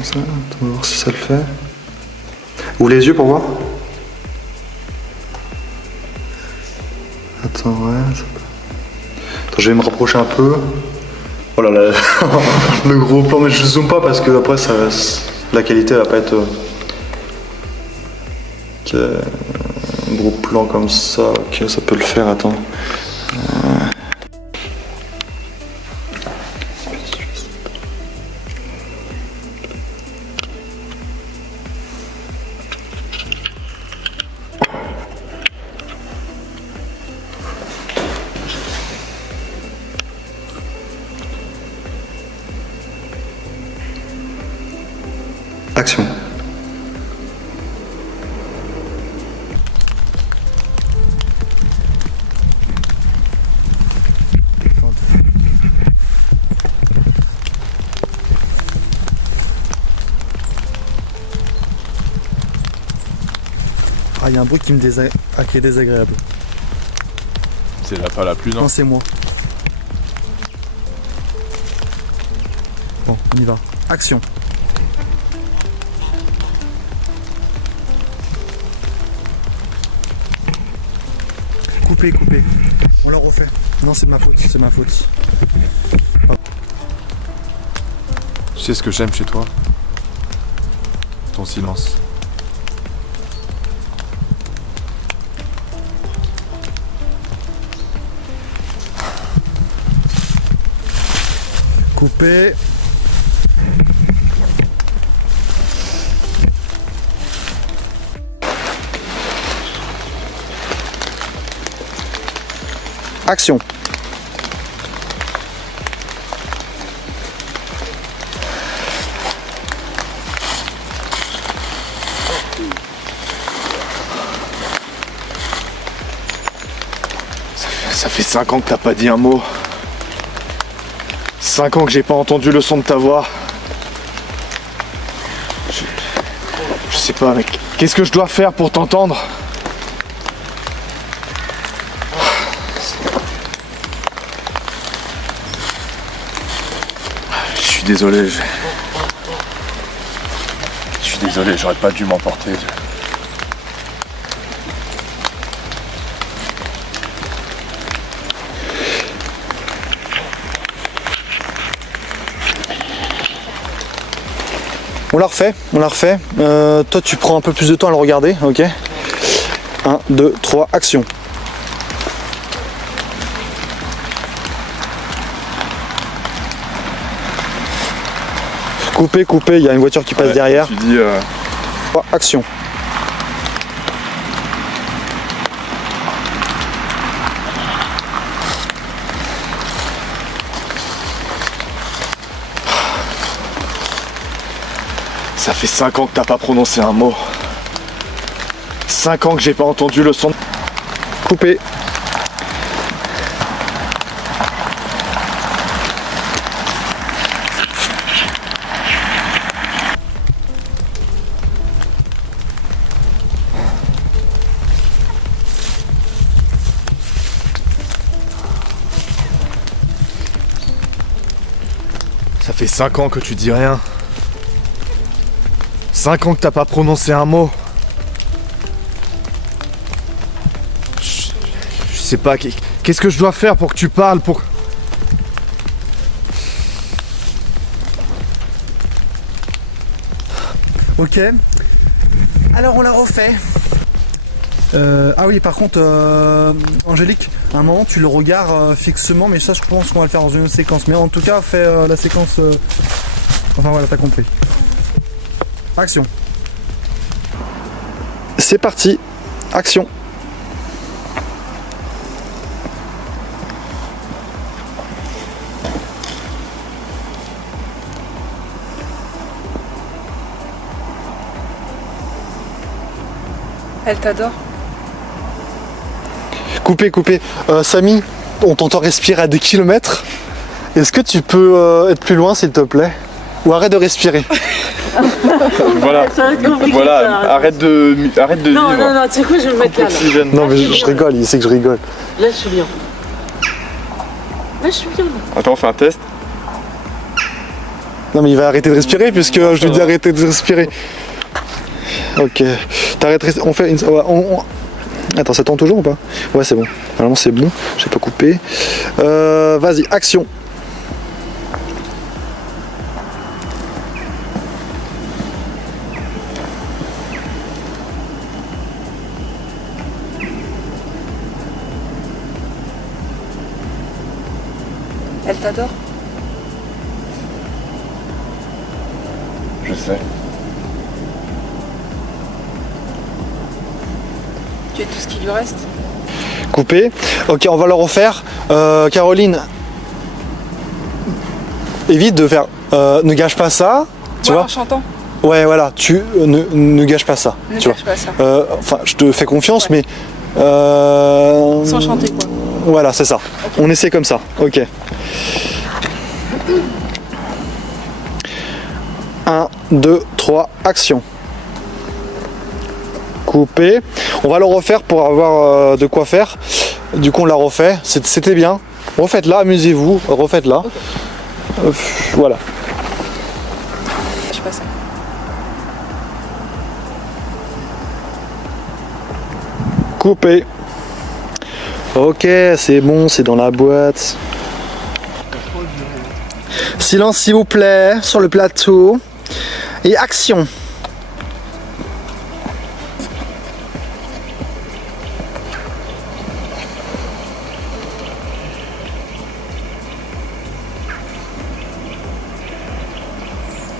comme ça. Attends, on va voir si ça le fait. Ouvre les yeux pour voir. Attends, ouais. Ça peut... Attends, je vais me rapprocher un peu. Oh là là, le gros plan, mais je zoome pas parce que après ça, la qualité va pas être. Ok, un gros plan comme ça, ok, ça peut le faire, attends. Action. Ah, il y a un bruit qui qui est désagréable. C'est pas la pluie, non? Non, c'est moi. Bon, on y va. Action. Coupé. On le refait. Non, c'est de ma faute, c'est ma faute. Tu sais ce que j'aime chez toi? Ton silence. Coupé. Action. Ça fait 5 ans que t'as pas dit un mot. 5 ans que j'ai pas entendu le son de ta voix. Je sais pas, mec. Qu'est-ce que je dois faire pour t'entendre? Je suis désolé. Je suis désolé, j'aurais pas dû m'emporter. On la refait. Toi, tu prends un peu plus de temps à le regarder, ok? 1, 2, 3, action. Coupé, il y a une voiture qui passe derrière. Tu dis. 3, action. Ça fait 5 ans que t'as pas prononcé un mot. 5 ans que j'ai pas entendu le son. Coupé. Ça fait 5 ans que tu dis rien. 5 ans que t'as pas prononcé un mot. Je sais pas, qu'est-ce que je dois faire pour que tu parles, pour... Ok. Alors on la refait. Ah oui, par contre, Angélique, à un moment tu le regardes fixement, mais ça je pense qu'on va le faire dans une autre séquence. Mais en tout cas, fais la séquence. Enfin voilà, t'as compris. Action. C'est parti. Action. Elle t'adore. Coupé. Samy, on t'entend respirer à des kilomètres. Est-ce que tu peux être plus loin, s'il te plaît? Ou arrête de respirer. Voilà. Voilà, arrête de Non, vivre. non, tu sais quoi, je vais me mettre là. Non, mais je rigole, il sait que je rigole. Là, je suis bien. Là, je suis bien. Attends, on fait un test. Non mais il va arrêter de respirer puisque je lui dis d'arrêter de respirer. Ok. T'arrêtes. On fait une. Attends, ça tourne toujours ou pas? Ouais, c'est bon. Normalement, c'est bon. J'ai pas coupé. Vas-y, action. Elle t'adore? Je sais. Tu es tout ce qui lui reste? Coupé. Ok, on va le refaire. Caroline, évite de faire. Ne gâche pas ça. Tu vois? En chantant? Ouais, voilà. Tu ne gâche pas ça. Ne tu gâche vois. pas ça. Enfin, je te fais confiance, mais. Sans chanter quoi. Voilà, c'est ça. Okay. On essaie comme ça. Ok. 1, 2, 3, action. Coupé. On va le refaire pour avoir de quoi faire. Du coup, on l'a refait. C'était bien. Refaites-la, amusez-vous. Refaites-la. Okay. Voilà. Je sais pas ça. Coupé. Ok, c'est bon, c'est dans la boîte. Silence s'il vous plaît, sur le plateau. Et action.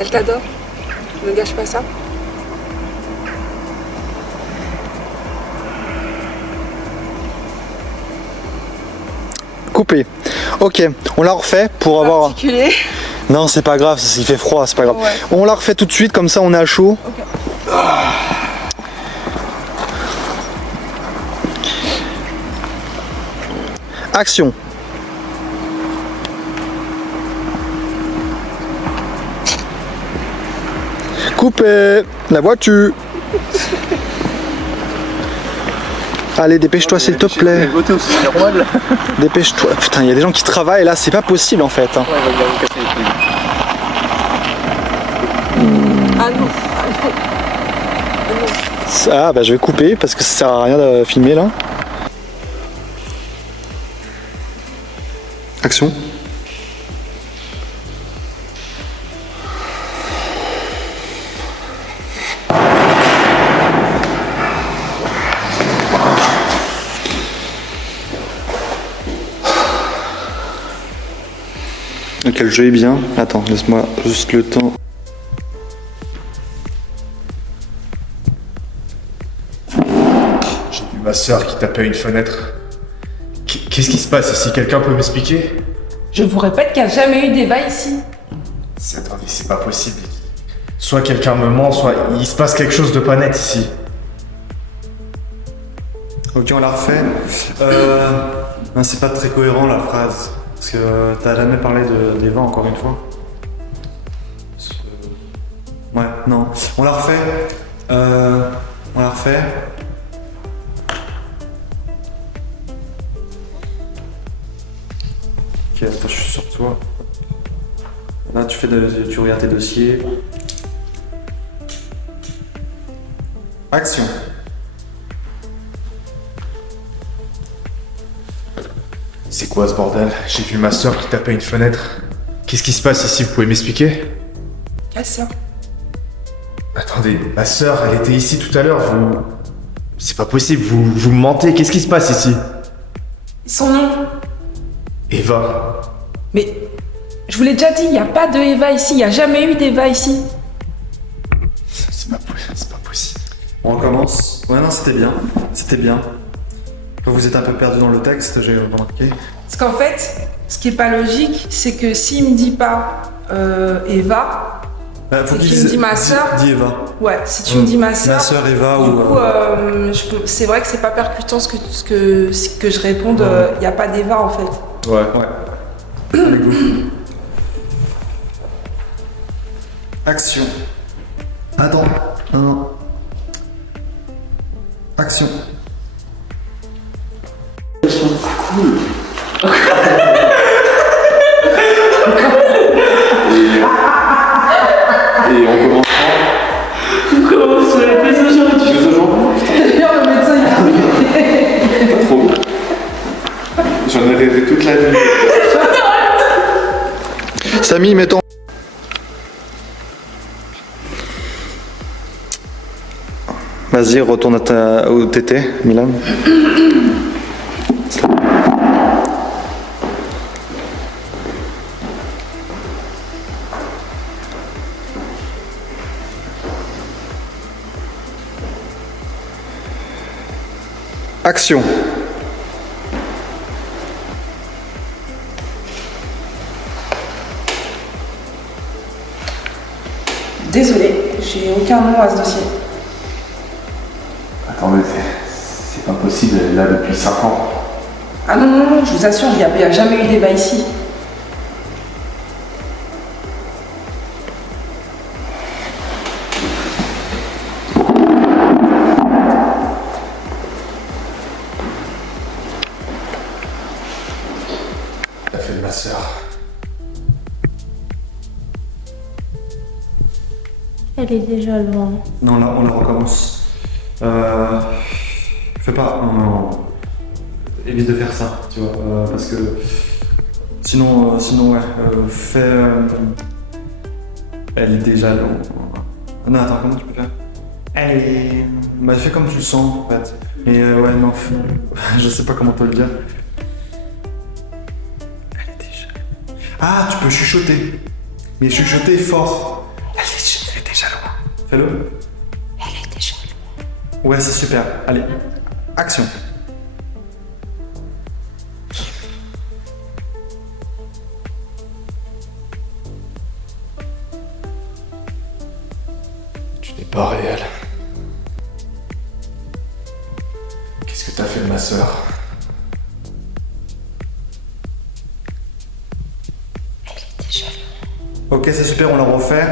Elle t'adore? Ne gâche pas ça. Coupé. Ok, on la refait pour avoir... Particulier. Non, c'est pas grave, il fait froid, c'est pas grave. Ouais. On la refait tout de suite, comme ça on est à chaud. Okay. Action. Coupé. La voiture. Allez, dépêche-toi s'il te plaît. Dépêche-toi. Putain, il y a des gens qui travaillent là, c'est pas possible en fait. Hein. Ah non. Ah bah je vais couper parce que ça sert à rien de filmer là. Action. Ok, le jeu est bien. Attends, laisse-moi juste le temps. J'ai vu ma soeur qui tapait à une fenêtre. Qu'est-ce qui se passe ici? Quelqu'un peut m'expliquer? Je vous répète qu'il n'y a jamais eu débat ici. Attendez, c'est pas possible. Soit quelqu'un me ment, soit il se passe quelque chose de pas net ici. Ok, on la refait. Non, c'est pas très cohérent la phrase. Parce que t'as jamais parlé d'Eva encore une fois. Ouais, non. On la refait. On la refait. Ok, attends, je suis sur toi. Là, tu regardes tes dossiers. Action. C'est quoi ce bordel? J'ai vu ma soeur qui tapait à une fenêtre. Qu'est-ce qui se passe ici? Vous pouvez m'expliquer? Quelle sœur? Attendez, ma soeur, elle était ici tout à l'heure. C'est pas possible, vous me mentez. Qu'est-ce qui se passe ici? Son nom? Eva. Mais je vous l'ai déjà dit, il n'y a pas de Eva ici. Il n'y a jamais eu d'Eva ici. C'est pas possible. On recommence. Ouais, non, c'était bien. C'était bien. Quand vous êtes un peu perdu dans le texte, j'ai remarqué. Parce qu'en fait, ce qui est pas logique, c'est que s'il me dit pas Eva, faut et qu'il me dit ma sœur. Dis Eva. Ouais, si tu me dis ma sœur. Ma sœur Eva du ou. coup, c'est vrai que c'est pas percutant ce que je réponde. Il n'y a pas d'Eva en fait. Ouais. Avec vous. Action. Attends. Non. Action. Cool. Le médecin, il a Trop bien. J'en ai rêvé toute la nuit. Samy, mettons. Vas-y, retourne au TT, Milan. Action. Désolée, j'ai aucun nom à ce dossier. Attendez, c'est pas possible, elle est là depuis 5 ans. Ah non, non, non, je vous assure, il n'y a jamais eu débat ici. T'as fait de ma sœur. Elle est déjà loin. Non, là, on le recommence. Fais pas. Non. Évite de faire ça, tu vois. Parce que. Sinon, ouais. Fais. Elle est déjà loin. Non, attends, comment tu peux faire? Elle est. Bah, fais comme tu le sens, en fait. Mais ouais, non. Je sais pas comment te le dire. Elle est déjà. Ah, tu peux chuchoter. Mais chuchoter fort. Elle est déjà loin. Fais-le. Elle est déjà loin. Ouais, c'est super. Allez, action. Tu n'es pas réel. Qu'est-ce que t'as fait de ma sœur? Elle est déjà loin. Ok, c'est super, on le refait.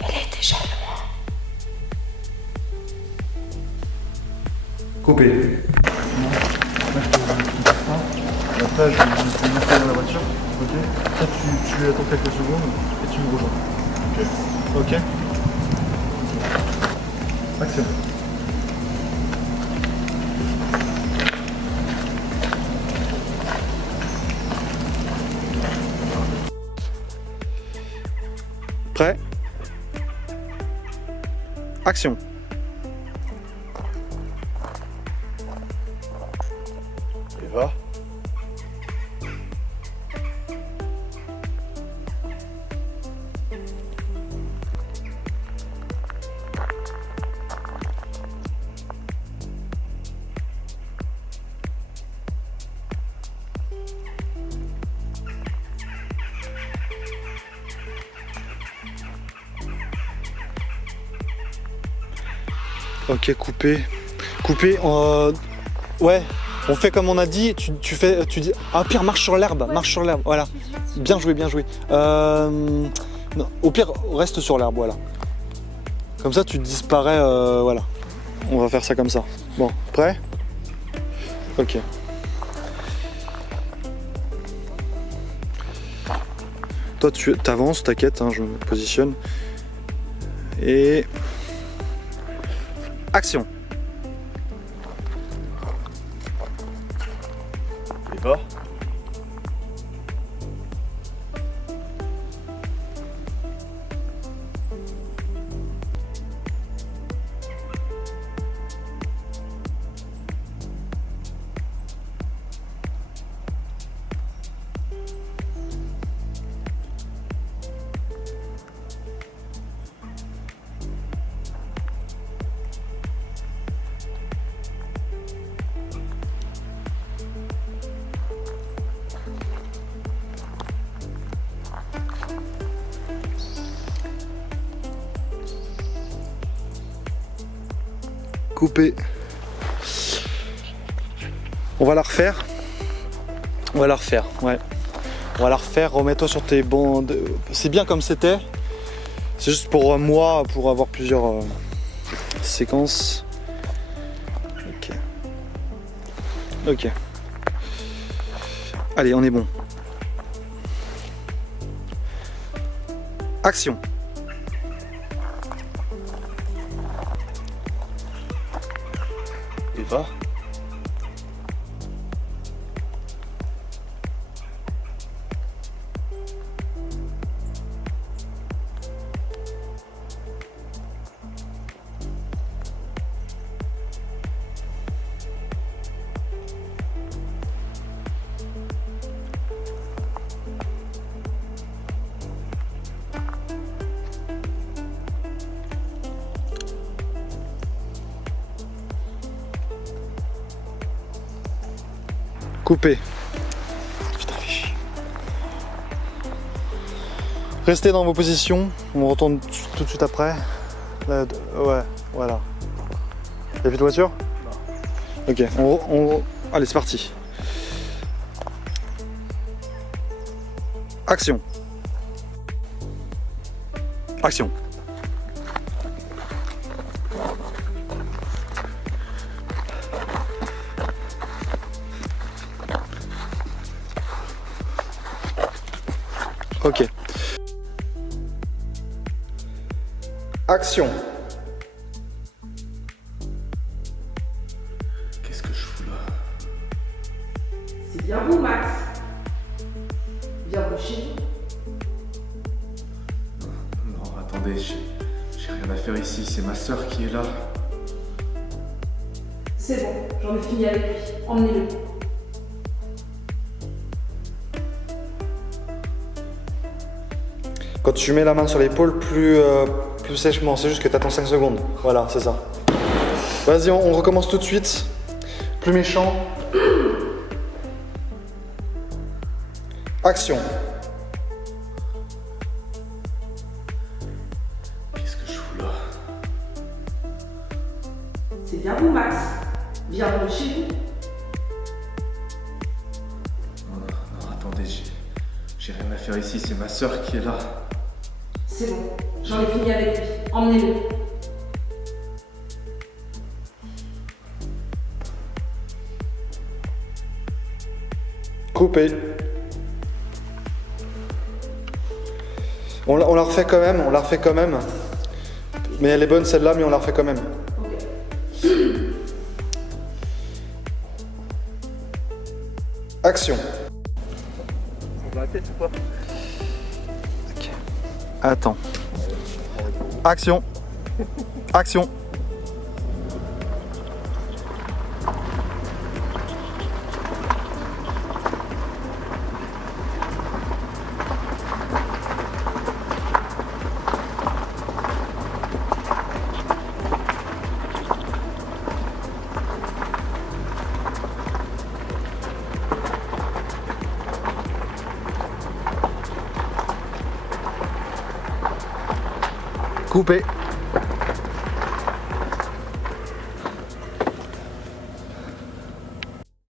Elle est déjà loin. Coupé. Après, je vais monter dans la voiture. Ok. Toi, tu attends quelques secondes et tu me rejoins. Ok. Ok. Action. Prêt? Action. Eva. Ok, coupé. Coupé. Ouais, on fait comme on a dit. Tu dis. Ah, pire, marche sur l'herbe. Marche sur l'herbe. Voilà. Bien joué, bien joué. Non, au pire, reste sur l'herbe. Voilà. Comme ça, tu disparais. Voilà. On va faire ça comme ça. Bon, prêt? Ok. Toi, tu t'avances, t'inquiète, hein, je me positionne. Et. Action. Et bas. Coupé. On va la refaire. On va la refaire, ouais. On va la refaire, remets-toi sur tes bandes. C'est bien comme c'était. C'est juste pour moi, pour avoir plusieurs séquences. Ok. Ok. Allez, on est bon. Action. Eva. Coupé. Putain, fais chier. Restez dans vos positions. On retourne tout de suite après. Là, ouais, voilà. Y'a plus de voiture? Non. Ok, allez, c'est parti. Action. Action. Ok. Action. Qu'est-ce que je fous là? C'est bien vous, Max. Viens vous chez vous. Non, attendez, j'ai rien à faire ici, c'est ma sœur qui est là. C'est bon, j'en ai fini avec lui. Emmenez-le. Quand tu mets la main sur l'épaule, plus sèchement, c'est juste que tu attends 5 secondes. Voilà, c'est ça. Vas-y, on recommence tout de suite. Plus méchant. Action. Qu'est-ce que je fous là? C'est bien vous, Max. Viens vous chez vous. Non, attendez, j'ai rien à faire ici, c'est ma sœur qui est là. C'est bon, j'en ai fini avec lui. Emmenez-le. Coupé. On la refait quand même, Mais elle est bonne celle-là, mais on la refait quand même. Action. On va la tête ou pas? Ok. Attends. Action. Action. Coupé.